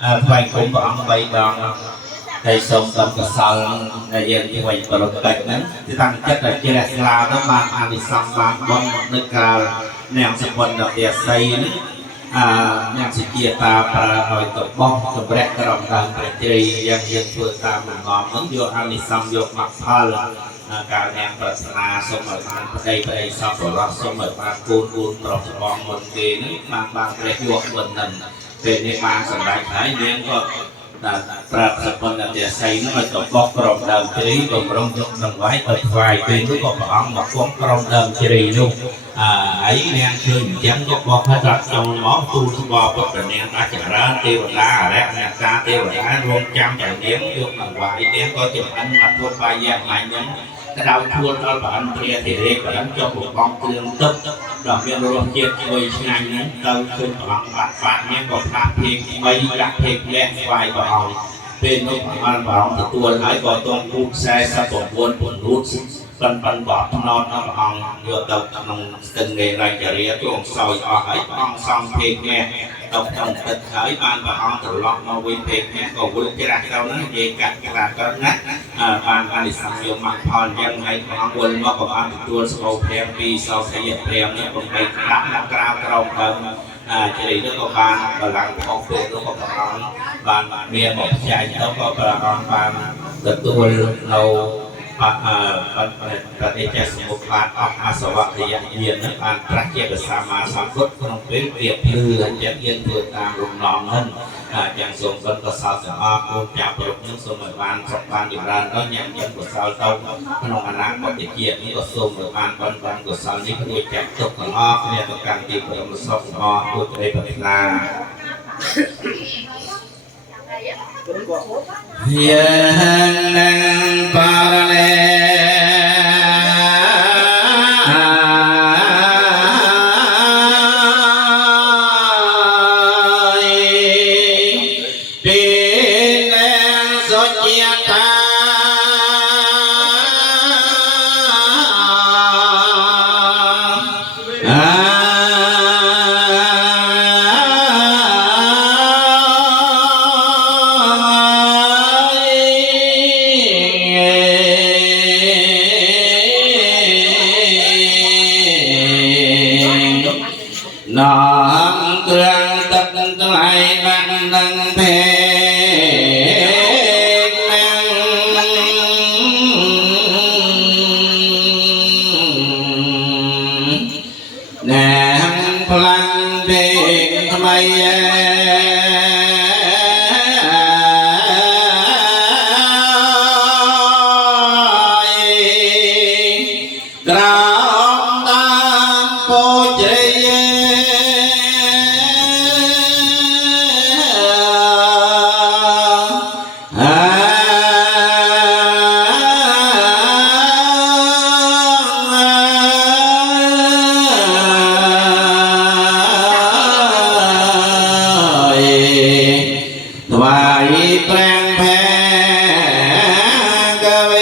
vài cũng bọn vay đòn đây sống tâm cả sao đại diện như vậy và luật cáchนั้นthì tăng chất là chia sẻ là đó bạn ăn đi xong bạn bon nước cà nèm sẽ quần đặc biệt xây nèm sẽ chia ta và hỏi tập bom tập bẹt cái đồng đàn bẹt chơi yang yang vừa ta mình ngon muốn vô ăn đi xong vô mặc pha là cả nèm bẹt là xong ở đây xong rồi lót xong ở bàn côn rồi bom một cái mang bàn bẹt vô mình nằm vềในบ้านสบายใจเลี้ยงก็ปรับสกุลแต่ใส่นั่นมันตกบอกกรมเดิมชีวิตกรมยกหนึ่งไว้เปิดไฟเป็นทุกคนบอกมาฟ้องกรมเดิมชีวิตลูกไอ้เนี่ยคือยังก็บอกให้รับจงหมอตูทุบบอกเป็นเนี่ยอาจจะร้านเทวดาและเนี่ยตาเทวดารวมจำอย่างเลี้ยงยกหนึ่งไว้เนี่ยก็จะอันมาทั่วไปอย่างไรนั้นถ้าเราชวนเราบ้านเปลี่ยนที่เรียกแบบนั้นจะปกป้องเครื่องตึ๊บดอกเบี้ยรวมเจ็ดโดยงานนั้นเราคืนพลังบาดเนี่ยก็พาเพลงไม่ดักเพลงแรกไฟก็เอาเป็นนกมันบางตัวหลายก็ต้องพูดแซ่สะกดวนผลรูดปันบอกนอนน้ำอ่างโยตกนงตึงในรายเรียช่วงซอยออกให้อ่างซองเพลงแม่ตกตรงตึกขายบ้านบางตลอดมาวิ่งเพลงแม่ก็วิ่งกระดาษนั้นเยกัดกระดาษก็นัดบ้านดิสังยมังพรยังไงบางวันว่ากับบ้านตัวสโลเพลงปีสาวขยับเพลงเนี่ยผมไปรับนักกราบเราเติมจะได้ด้วยกับบ้านหลังของเพลงด้วยกับบ้านเมียบอกใจแล้วก็ประกอบบ้านตัวเราประเทศจะสมุทรปราการอาสวะขยันเยียนนักการพระเจ้าสามาสังคตขนมเป็นเปรียบเลือดจะเยียนเพื่อตามลงนองนั้นอย่างทรงเป็นกษัตริย์สมาคมจากปลุกนึกสมัยบานสักบานอยู่ร้านก็ยังยังกษัตริย์เต้าขนมอนาคตเกียรตินี้ก็ทรงเหมือนบานบันกษัตริย์นี้ก็ด้วยจากตกของอ้อเนี่ยต้องการตีประมุขสอบอ้อด้วยไปปฏินายังปาราเลน้อมเครื่องตัดตัวไอ้บังนังเพแนมพลังเบกทำไมกราบตามโปเจแปลงแพ้กะเว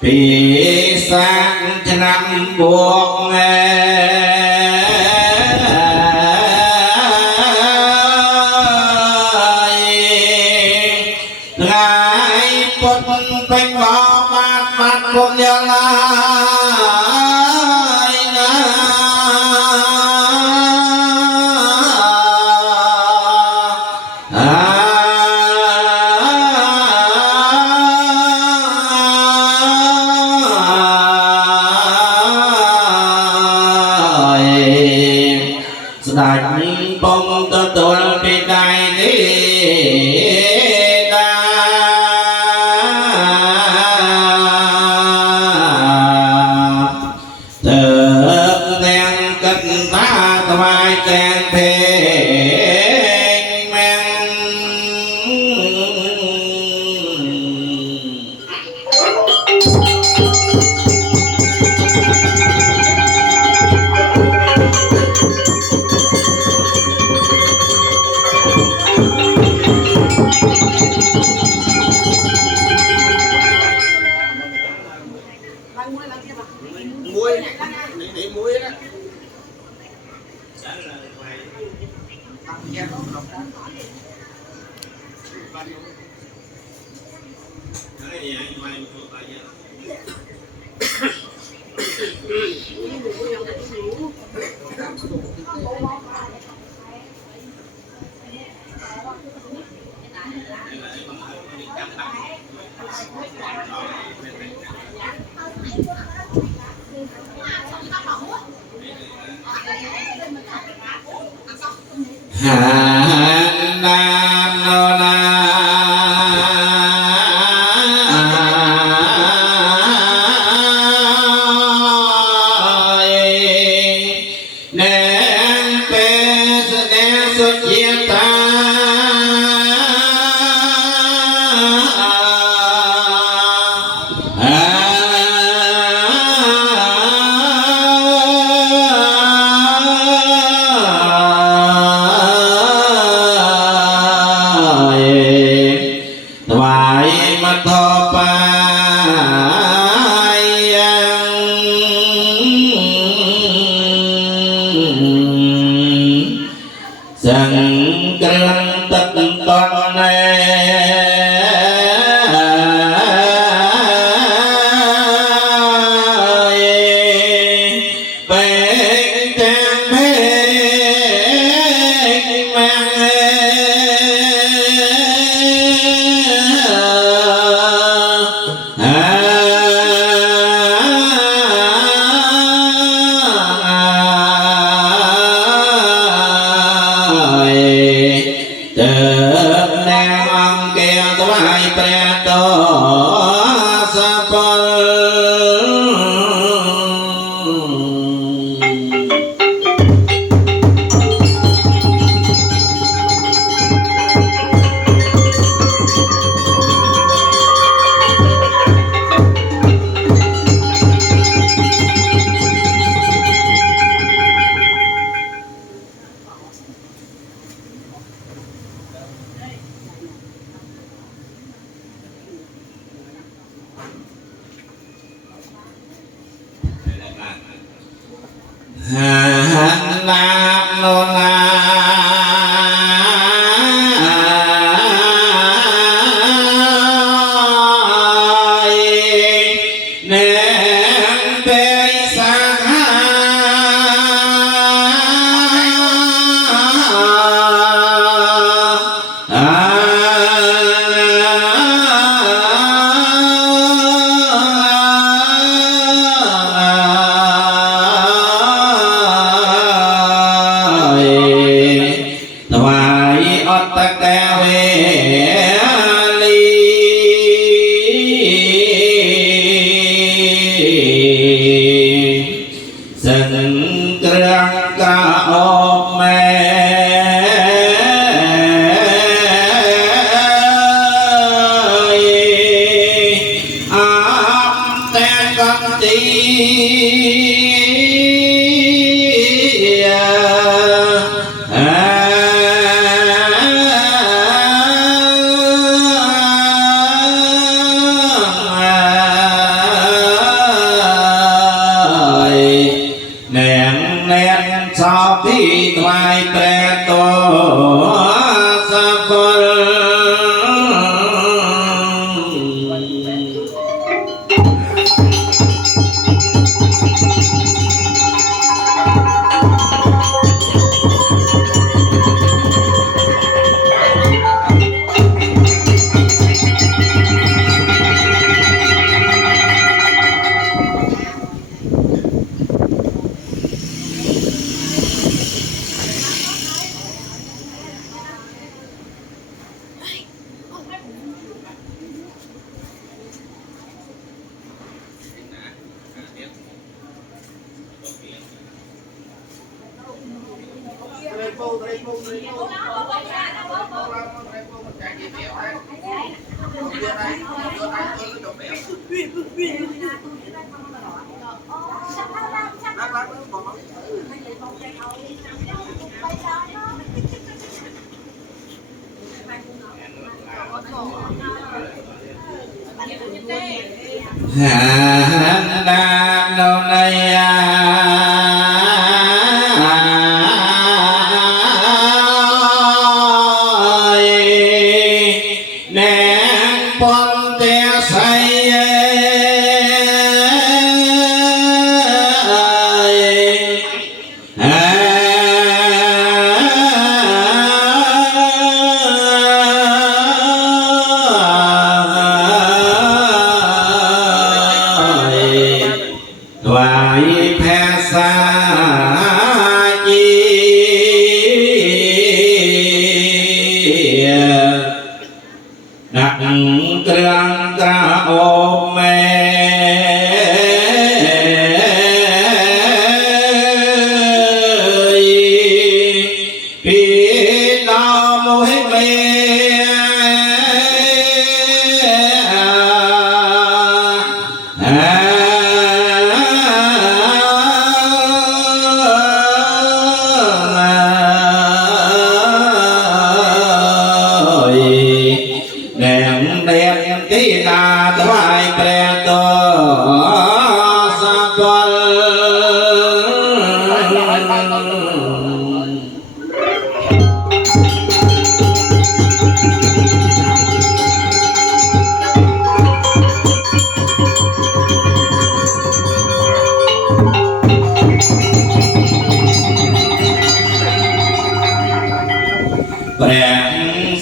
ปีศาจจะนำบวกไงปนเป็นบ่อมันพวกยาลาสดาปมตัวไปได้ดีได้เติมแดงกันตาสบายแกนเพแมง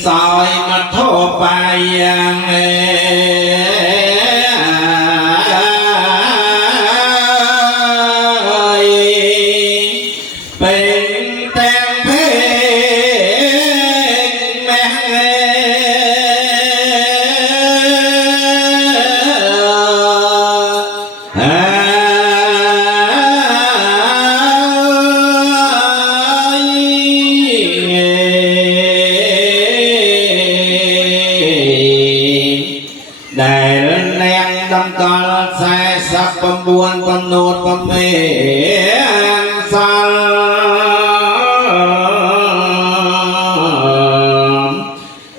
สอยมาโทไปยังเป็นแต่งเพลงแม่ได้แรงดำตาใส่สับประมวลประโนดประเมนสัล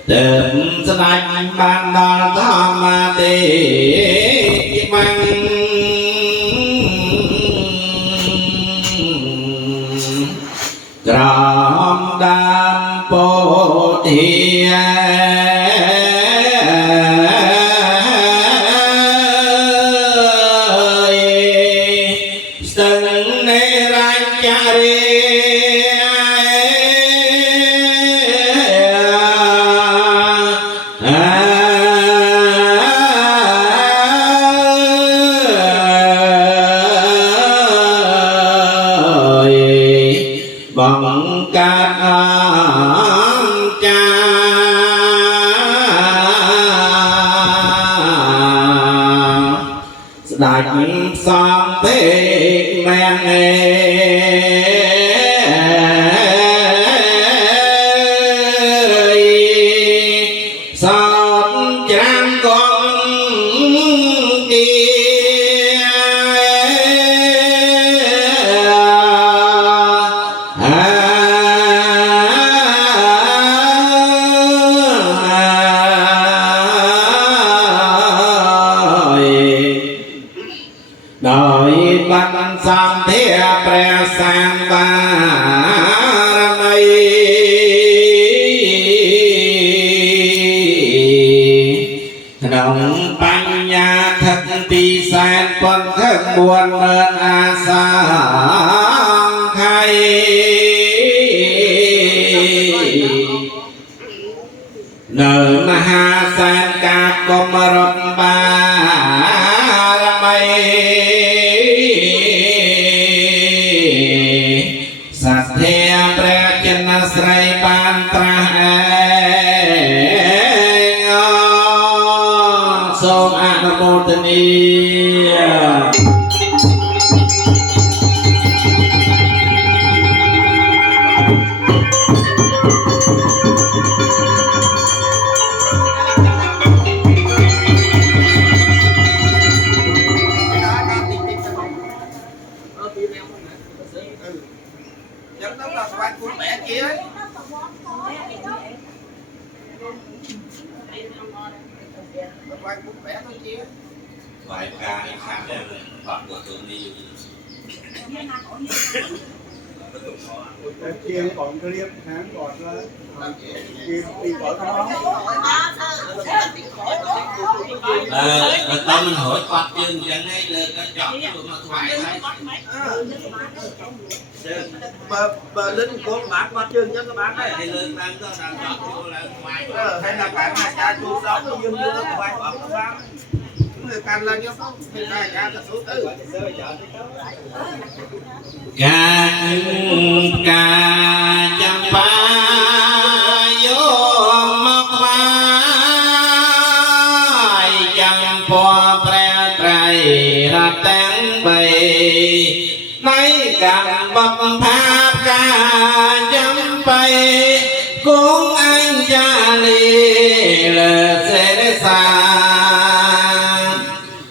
เติมสนายบานดาธรรมเดมังกรามดำโพธิบังการจาสดายสองเพกแมงสอนจางกองดีđời ban sam thế pre sang ba mây đồng băng nhà thật tì san con thật buồn mơn a sa khai nở ma ha san ca com rom ba mâyสัตเทียพระเจนสไรปานตราทรงอนุโมทนีChắc đó là quanh của mẹ kia đấy. Quanh của mẹ thôi kia. ไหวกลางอีกครั้งเลยปรับตัวตรงนี้ chiên còn clip hãng còn là chiên đi khỏi nó ตอนมันโหยปัดยืนยังไงเลยก็จับตัวมาถวายให้ Bà Linh của bạn qua trường cho các bạn đấy. Hay lên đang có đang chọn vô là ngoài Hay là bạn hai cha chú sống nó dương dương nó quay bọn các bạn. Người càng lên nhá. Người ta ra là số tư. Ca chẳng phá vô mọc vai chẳng phò pre trai ra tán bầy nay càng bập tháp ca chẳng bay cũng anh cha lì lờ sẽ xa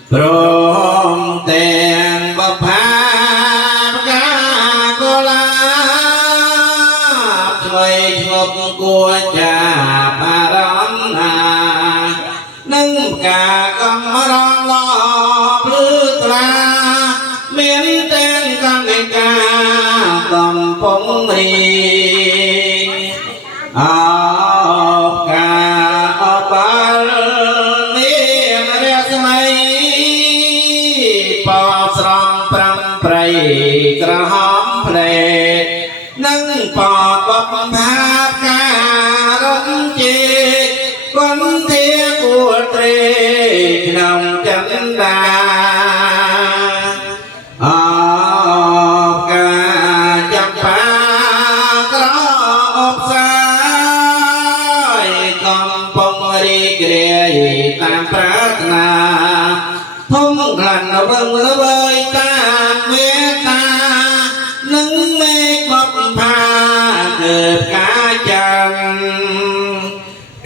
prom tiền bập tháp ca cô la thuê chụp của cha bà đón à nâng cả con rong lo lư tra miếng tên con người ca ពងរីអកាអបាលមានរស្មីបោស្រំប្រាំប្រៃក្រហមភ្លែកនឹងបបបំផាបការរំជេកគុនធាគួរត្រេក្នុងចន្ទាអកាចាំបាក្រអបសាយកំពុងរីករាយតាមប្រាថ្នាធំក្លាន់វឹងល្វើយតាមមេត្តានឹងមេឃបបផាគឺការចាំ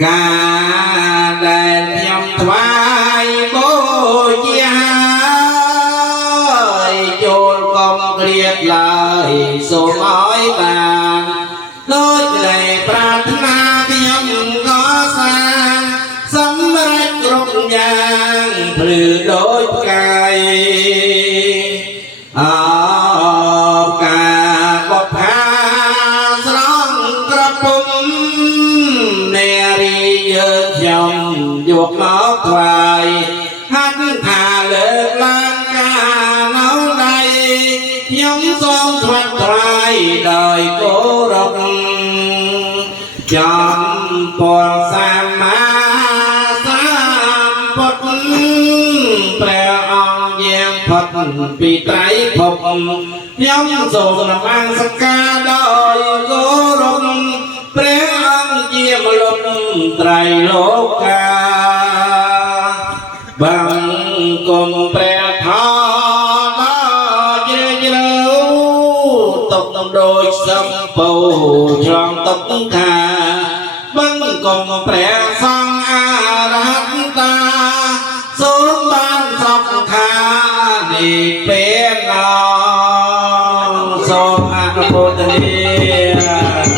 ការដែលខ្ញុំថ្វាយបូជាចូលកុំក្រៀតឡើយសូមឲ្យបានដូចលែប្រាថ្នាខ្ញុំក៏សាងសម្រេចគ្រប់យ៉ាងភ្លឺដូចផ្កាយអកាបបផាស្រងក្រពុំនារីយើងខ្ញុំយកមកថ្វាយហាត់ថាលើកឡើងការនៅដៃខ្ញុំសូមថ្វាត់ថ្លៃដោយគោរពចំពោះសម្មាសម្ពុទ្ធព្រះអង្គយាងផុតពីត្រៃភពខ្ញុំសូមនមស្ការដោយគោរពព្រះអង្គជាម្លប់ត្រៃលោកាបង្គុំព្រះធម៌ដ៏ជ្រាលជ្រៅទុកដូចសំពោឆ្លងទុកខាបង្គុំព្រះសង្ឃអរហន្តតាសូមបានសុខខានិព្វានសូមអនុមោទនា